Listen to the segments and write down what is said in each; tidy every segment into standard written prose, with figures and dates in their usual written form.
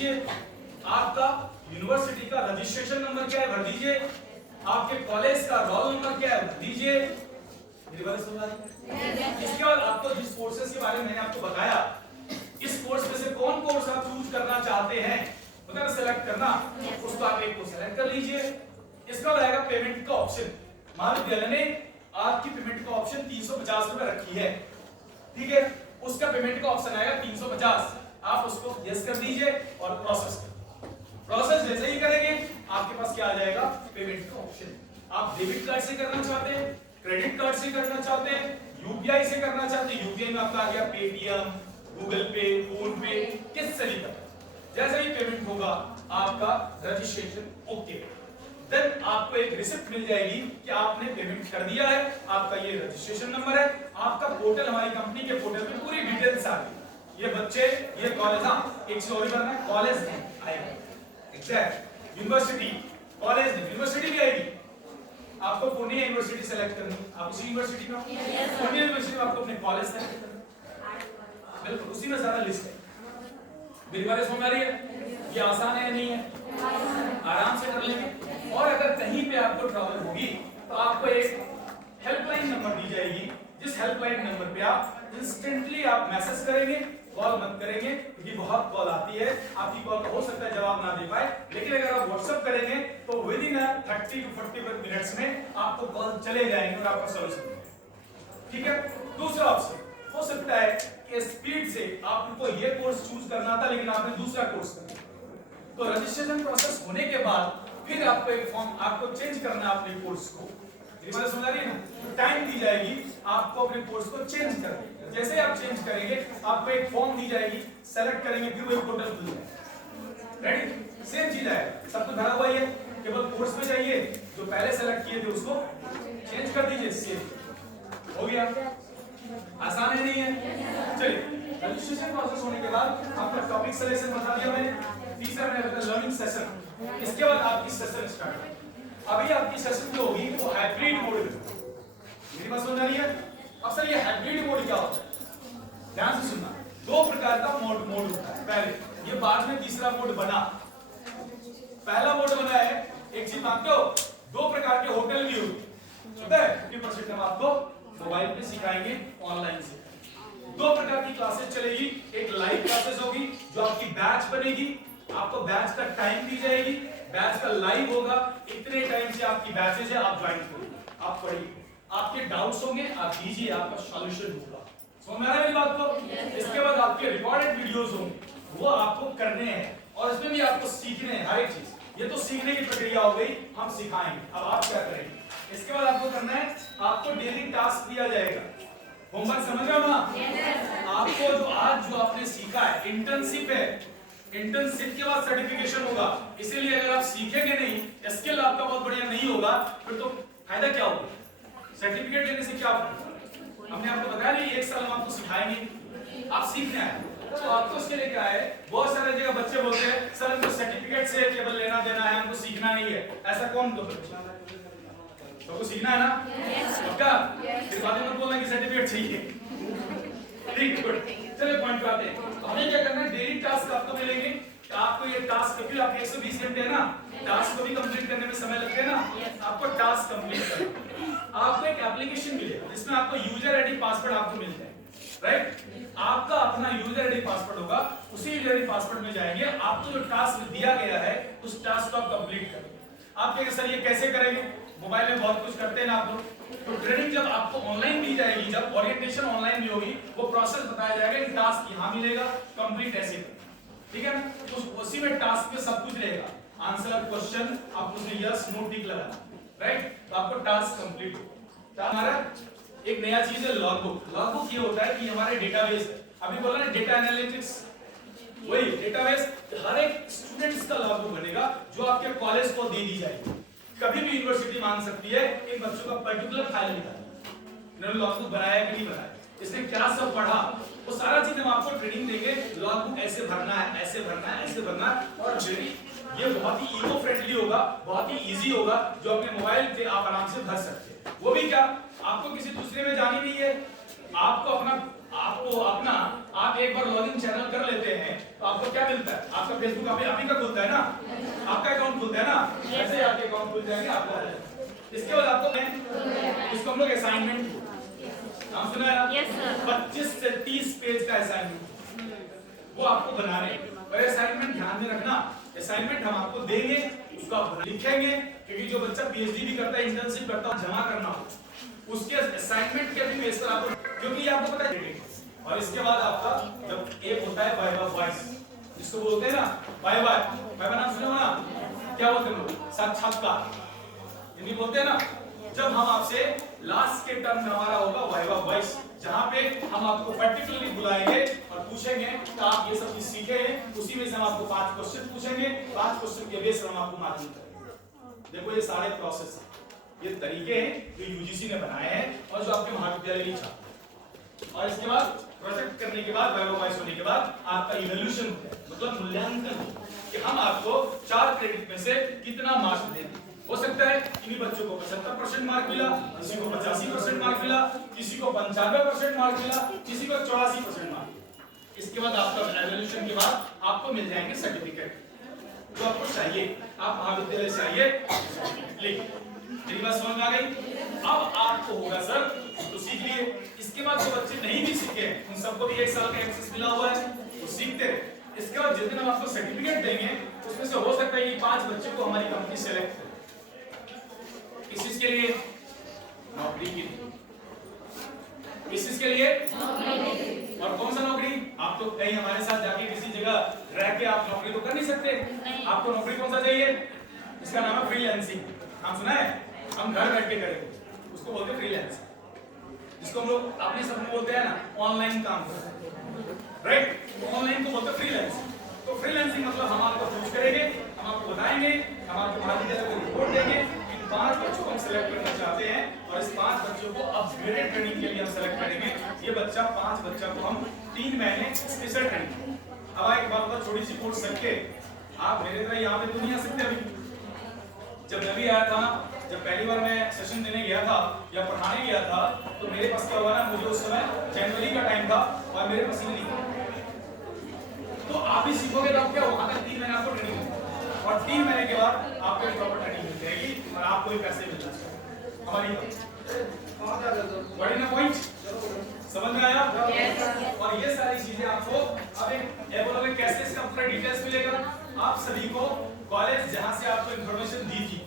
दीजिए। आपका यूनिवर्सिटी का रजिस्ट्रेशन नंबर क्या है भर दीजिए। आपके कॉलेज का रोल नंबर क्या है भर दीजिए। मेरी बात समझ आ रही है? इसके बाद आपको जिस कोर्सेज के बारे में मैंने आपको बताया, इस कोर्स में से कौन कोर्स आप चूज करना चाहते हैं, मतलब सेलेक्ट करना, उसको आप एक को सेलेक्ट कर लीजिए। इसका रहेगा पेमेंट का ऑप्शन। महाविद्यालय ने आपकी पेमेंट का ऑप्शन 350 रुपए रखी है, ठीक है। उसका पेमेंट का ऑप्शन आएगा 350, आप उसको यस कर दीजिए और प्रोसेस जैसे ही करेंगे आपके पास क्या आ जाएगा, पेमेंट का ऑप्शन। आप डेबिट कार्ड से करना चाहते हैं, क्रेडिट कार्ड से करना चाहते हैं, यूपीआई से करना चाहते हैं, यूपीआई में आपका आ गया पेटीएम, गूगल पे, फोन पे, किससे भी कर। जैसे ही पेमेंट होगा आपका रजिस्ट्रेशन ओके, देन आपको एक रिसिप्ट मिल जाएगी कि आपने पेमेंट कर दिया है, आपका ये रजिस्ट्रेशन नंबर है, आपका पोर्टल, हमारी कंपनी के पोर्टल में पूरी डिटेल्स आ गई। ये बच्चे, ये कॉलेज, हाँ एक चीज और भरना है, कॉलेज है आएगा, एग्जैक्ट यूनिवर्सिटी, कॉलेज नहीं, यूनिवर्सिटी भी आएगी। आपको पुणे यूनिवर्सिटी सेलेक्ट करनी, आप उसी यूनिवर्सिटी में, पुणे यूनिवर्सिटी में आपको अपने कॉलेज सेलेक्ट करना, बिल्कुल उसी में सारा लिस्ट है। मेरी बात समझ आ रही है? ये आसान है या नहीं है? आराम से कर लेंगे। और अगर कहीं पे आपको ट्रबल होगी तो आपको एक हेल्पलाइन नंबर दी जाएगी, जिस हेल्पलाइन नंबर पे आप इंस्टेंटली आप मैसेज करेंगे, कॉल मत करेंगे क्योंकि बहुत कॉल आती है, आपकी कॉल हो सकता है जवाब ना दे पाए, लेकिन अगर आप व्हाट्सएप करेंगे तो विद इन 30 to 45 मिनट्स में आपको कॉल चले जाएंगे और आपका सॉल्यूशन मिलेगा, ठीक है। दूसरा ऑप्शन हो सकता है कि स्पीड से आपको ये कोर्स चूज करना था लेकिन आपने दूसरा कोर्स कर लिया, तो रजिस्ट्रेशन प्रोसेस होने के बाद फिर आपको एक फॉर्म आपको चेंज करना है अपने कोर्स को, ये बात समझ आ रही है ना? टाइम दी जाएगी आपको अपने कोर्स को चेंज करने, जैसे आप चेंज करेंगे आपको एक फॉर्म दी जाएगी, सेलेक्ट करेंगे फिर वही पोर्टल खुल जाएगा, रेडी, सेम चीज है, सब कुछ भरा हुआ ही है, केवल कोर्स में जाइए जो पहले सेलेक्ट किए थे उसको चेंज कर दीजिए, सेम हो गया। आसान है नहीं है? चलिए रजिस्ट्रेशन प्रोसेस होने के बाद आपका टॉपिक सिलेक्शन बता दिया मैंने, तीसरा मैंने बताया लर्निंग सेशन। इसके बाद आपकी सेशन स्टार्ट होगी। अभी आपकी सेशन जो होगी वो हाइब्रिड मोड में, मेरी बात समझ आ रही है? अब सर ये हाइब्रिड मोड क्या होता है, ध्यान से सुनना। दो प्रकार का मोड होता है, पहले ये बाद में तीसरा मोड बना, पहला मोड बना है, एक चीज मानते हो, दो प्रकार के होटल भी होते हैं, 50% हम आपको मोबाइल पे सिखाएंगे ऑनलाइन से। दो प्रकार की क्लासेस चलेगी, एक लाइव क्लासेस होगी जो आपकी बैच बनेगी, आपको बैच का टाइम दी जाएगी, बैच का लाइव होगा, इतने टाइम से आपकी बैचेज है, आप ज्वाइन करिए, आप पढ़िए, आपके डाउट्स होंगे आप दीजिए, आपका सॉल्यूशन होगा। समझ में आ रहा है मेरी बात को? इसके बाद आपके रिकॉर्डेड वीडियोस होंगे, वो आपको करने हैं और इसमें भी आपको सीखने हैं हर एक चीज। ये तो सीखने की प्रक्रिया हो गई, हम सिखाएंगे। अब आप क्या करेंगे, इसके बाद आपको करना है, आपको डेली टास्क दिया जाएगा, होमवर्क समझ रहे हो ना? आपको जो आज जो आपने सीखा है, इंटर्नशिप है, इंटर्नशिप के बाद सर्टिफिकेशन होगा, इसीलिए अगर आप सीखेंगे नहीं, स्किल आपका बहुत बढ़िया नहीं होगा, फिर तो फायदा क्या होगा? सर्टिफिकेट लेने से क्या होगा? हमने आपको बताया नहीं, एक साल हम आपको सिखाएंगे, आप सीखना है, तो आपको उसके लिए क्या है, बहुत सारे जगह बच्चे बोलते हैं सर हमको सर्टिफिकेट से केवल लेना देना है, हमको सीखना नहीं है। ऐसा कौन तो सबको सीखना है ना? पक्का? फिर बाद में बोलना कि सर्टिफिकेट चाहिए, ठीक, गुड। चलिए पॉइंट पे आते हैं। हमें क्या करना है, डेली टास्क आपको मिलेंगे, आपको ये टास्क क्योंकि आपके 120 घंटे है ना, टास्क को भी कंप्लीट करने में समय लगता है ना, आपको टास्क कंप्लीट करना, आपको एक एप्लीकेशन मिलेगा जिसमें आपको यूजर आईडी पासवर्ड आपको मिल जाएगा, राइट? आपका अपना यूजर आईडी पासवर्ड होगा, उसी यूजर आईडी पासवर्ड में जाएंगे, आपको जो टास्क दिया गया है उस टास्क को आप कंप्लीट करेंगे। आप कहेंगे सर ये कैसे करेंगे, मोबाइल में बहुत कुछ करते हैं ना आप लोग, तो ट्रेनिंग जब आपको ऑनलाइन दी जाएगी, जब ओरिएंटेशन ऑनलाइन भी होगी, वो प्रोसेस बताया जाएगा कि टास्क यहाँ मिलेगा, कंप्लीट ऐसे, ठीक है ना? तो उसी में टास्क में सब कुछ रहेगा, आंसर, क्वेश्चन, आप उसमें यस नो टिक लगाना, राइट? तो आपको टास्क कंप्लीट होगा। हमारा एक नया चीज है लॉगबुक। लॉगबुक ये होता है कि हमारे डेटाबेस है, अभी बोला ना डेटा एनालिटिक्स, वही डेटाबेस, हर एक स्टूडेंट्स का लॉगबुक बनेगा जो आपके कॉलेज को दे दी जाएगी। कभी भी यूनिवर्सिटी मांग सकती है इन बच्चों का पर्टिकुलर फाइल निकालना, इन्होंने लॉगबुक बनाया कि नहीं बनाया, इसने क्या सब पढ़ा, वो सारा चीज हम आपको ट्रेनिंग देंगे। लॉगबुक ऐसे भरना है, ऐसे भरना है, ऐसे भरना है, और ये बहुत ही इको फ्रेंडली होगा, बहुत ही इजी होगा, जो अपने मोबाइल से आप आराम से भर सकते हैं। वो भी क्या, आपको किसी दूसरे में जानी नहीं है, आपको अपना आपको अपना आप एक बार लॉगिन चैनल कर लेते हैं तो आपको क्या मिलता है? आपका फेसबुक आप ही का खुलता है ना, आपका अकाउंट खुलता है ना, ऐसे ही आपके अकाउंट खुल जाएंगे आपको। इसके बाद आपको इसको हम लोग असाइनमेंट, नाम सुना है? Yes sir. 25 से 30 पेज का असाइनमेंट वो आपको बनाने हैं। और असाइनमेंट ध्यान में रखना, असाइनमेंट हम आपको देंगे, उसको आप लिखेंगे, क्योंकि जो बच्चा पीएचडी भी करता है, इंटर्नशिप करता है, जमा करना हो उसके असाइनमेंट के भी बेस पर आपको, क्योंकि ये आपको पता है। और इसके बाद आपका जब एक होता है वाइवा वॉइस, जिसको बोलते हैं ना वाइवा, वाइवा नाम सुना होगा ना, क्या बोलते हैं लोग? साक्षात्कार हिंदी बोलते हैं ना। जब हम आपसे लास्ट के टर्म में हमारा होगा वाइवा वॉइस, जहां पे हम आपको पर्टिकुलरली बुलाएंगे और पूछेंगे कि आप ये सब चीज सीखे हैं, उसी में से हम आपको 5 क्वेश्चन पूछेंगे, 5 क्वेश्चन के बेस पर हम आपको मार्किंग करेंगे। देखो ये सारे प्रोसेस, ये तरीके हैं जो यूजीसी ने बनाए हैं और जो आपके महाविद्यालय की छात्र। और इसके बाद प्रोजेक्ट करने के बाद, वाइवा वॉइस होने के बाद आपका इवैल्यूएशन होता है, मतलब मूल्यांकन, कि हम आपको 4 क्रेडिट में से कितना मार्क्स देंगे। हो सकता है किन्हीं बच्चों को 75% मार्क मिला, किसी को 85% मार्क मिला, किसी को 95% मार्क मिला, किसी को 84% मार्क। इसके बाद आपका इवैल्यूएशन के बाद आपको मिल जाएंगे सर्टिफिकेट जो आपको चाहिए, आप महाविद्यालय से आइए लिखिए। मेरी बात समझ में आ गई? अब आपको होगा सर तो सीख लिए। इसके बाद जो बच्चे नहीं भी सीखे उन सबको भी 1 साल का एक्सेस मिला हुआ है, वो सीखते रहे। इसके बाद जिस दिन हम आपको सर्टिफिकेट देंगे उसमें से हो सकता है कि 5 बच्चे को हमारी कंपनी सेलेक्ट करे। किस चीज के लिए? नौकरी के लिए। किस चीज के लिए? और कौन सा नौकरी? आप तो कहीं हमारे साथ जाके किसी जगह रह के आप नौकरी तो कर नहीं सकते। आपको नौकरी कौन सा चाहिए? इसका नाम है फ्रीलांसिंग। नाम सुना है? हम घर बैठ के करेंगे, उसको बोलते हैं फ्रीलांसिंग, जिसको हम लोग अपने सब में बोलते हैं ना ऑनलाइन काम करना, राइट? ऑनलाइन को बोलते हैं फ्रीलांसिंग। तो फ्रीलांसिंग मतलब हम आपको चूज करेंगे, हम आपको बताएंगे, हम आपको महाविद्यालय को रिपोर्ट देंगे, 5 बच्चों को हम सेलेक्ट करना चाहते हैं और इस 5 बच्चों को अपग्रेडेड ट्रेनिंग के लिए हम सेलेक्ट करेंगे। ये बच्चा 5 बच्चा को हम 3 महीने स्पेशल ट्रेनिंग। अब एक बात बता, छोटी सी कोर्स करके आप मेरे तरह यहाँ पे तो नहीं आ सकते। अभी जब मैं भी आया था, जब पहली बार मैं सेशन देने गया था या पढ़ाने गया था, तो मेरे पास क्या हुआ ना, मुझे उस समय जनवरी का टाइम था और मेरे पास नहीं था। तो आप भी सीखोगे तो क्या होगा, 3 महीने आपको ट्रेनिंग होगी और 3 महीने के बाद आपको एक प्रॉपर ट्रेनिंग मिल जाएगी और आपको ही पैसे मिल जाएंगे हमारी पॉइंट। समझ में आया? और ये सारी चीजें आपको अब एक बोलोगे कैसे इसका पूरा डिटेल्स मिलेगा। आप सभी को कॉलेज जहां से आपको इंफॉर्मेशन दी थी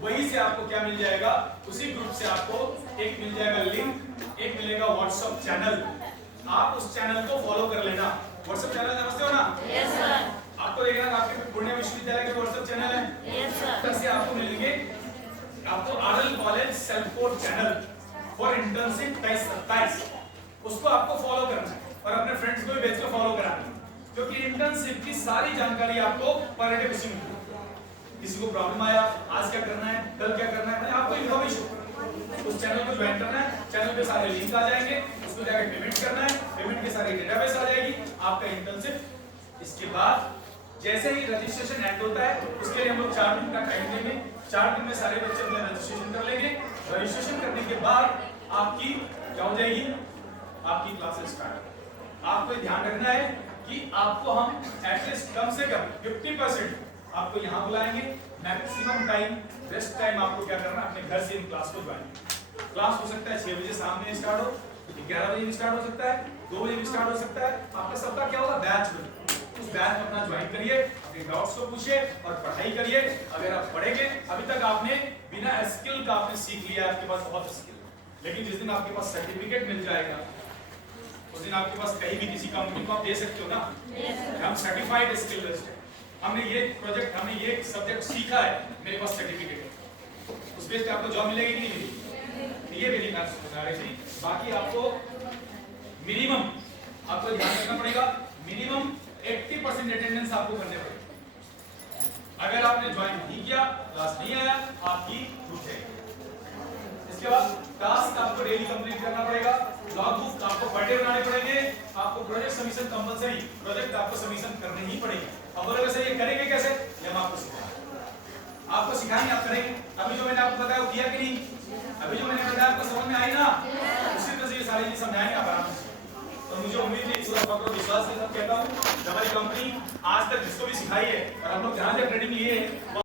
वहीं से आपको क्या मिल जाएगा, उसी ग्रुप से आपको एक मिल जाएगा लिंक, एक मिलेगा व्हाट्सएप चैनल। आप उस चैनल को फॉलो कर लेना। व्हाट्सएप चैनल समझते हो ना? Yes sir. आपको देखना आपके पूर्णिया विश्वविद्यालय के व्हाट्सएप चैनल है। Yes sir. से आपको मिलेंगे, आपको RL college self code channel for internship 27, उसको आपको फॉलो करना है और अपने फ्रेंड्स को भी भेज कर फॉलो कराना है, क्योंकि इंटर्नशिप की सारी जानकारी आपको पर डे उसी में। किसी को प्रॉब्लम आया, आज क्या करना है, कल क्या करना है, आपको इन्फॉर्मेशन उस चैनल को ज्वाइन करना है। चैनल पे सारे लिंक आ जाएंगे, उसको जाकर पेमेंट करना है, पेमेंट के सारे डेटाबेस आ जाएगी, आपका इंटर्नशिप। इसके बाद जैसे ही रजिस्ट्रेशन एंड होता है उसके लिए हम लोग 4 दिन का टाइम देंगे। 4 दिन में सारे बच्चे अपना रजिस्ट्रेशन कर लेंगे। रजिस्ट्रेशन करने के बाद आपकी क्या हो जाएगी, आपकी क्लासेस स्टार्ट। आपको ध्यान रखना है कि आपको हम एटलीस्ट कम से कम 50% आपको यहाँ बुलाएंगे। मैक्सिमम टाइम रेस्ट टाइम आपको क्या करना है, अपने घर से इन क्लास को ज्वाइन। क्लास हो सकता है 6 बजे शाम में स्टार्ट हो, 11 बजे भी स्टार्ट हो सकता है, 2 बजे भी स्टार्ट हो सकता है। आपका सबका क्या होगा, बैच में। उस बैच में अपना ज्वाइन करिए, अपने डाउट्स को पूछिए और पढ़ाई करिए। अगर आप पढ़ेंगे, अभी तक आपने बिना स्किल का आपने सीख लिया, आपके पास बहुत स्किल, लेकिन जिस दिन आपके पास सर्टिफिकेट मिल जाएगा उस दिन आपके पास कहीं भी किसी कंपनी को आप दे सकते हो ना, हम सर्टिफाइड स्किल लिस्ट है, हमने ये प्रोजेक्ट, हमने ये सब्जेक्ट सीखा है, मेरे पास सर्टिफिकेट है, उस बेस पे आपको जॉब मिलेगी कि नहीं मिलेगी। ये मेरी बात समझ आ रही थी। बाकी आपको मिनिमम आपको ध्यान रखना पड़ेगा, मिनिमम 80% अटेंडेंस आपको करने पड़ेगा। अगर आपने ज्वाइन नहीं किया, क्लास नहीं आया, आपकी छूट जाएगी। इसके बाद टास्क आपको डेली कंप्लीट करना पड़ेगा, लॉग बुक आपको पर डे बनाने पड़ेंगे, आपको प्रोजेक्ट सबमिशन कंपलसरी, प्रोजेक्ट आपको सबमिशन करने ही पड़ेगी। अब बोलोगे सर ये करेंगे कैसे, ये हम आपको सिखाएंगे, आपको सिखाएंगे, आप करेंगे। अभी जो मैंने आपको बताया वो किया कि नहीं, अभी जो मैंने बताया आपको समझ में आई ना, उसी तरह से ये सारी चीज समझाएंगे आप आराम से। और मुझे उम्मीद है पूरा पकड़ो विश्वास के साथ कहता हूँ हमारी कंपनी आज तक जिसको भी सिखाई है और हम लोग जहाँ से ट्रेनिंग लिए हैं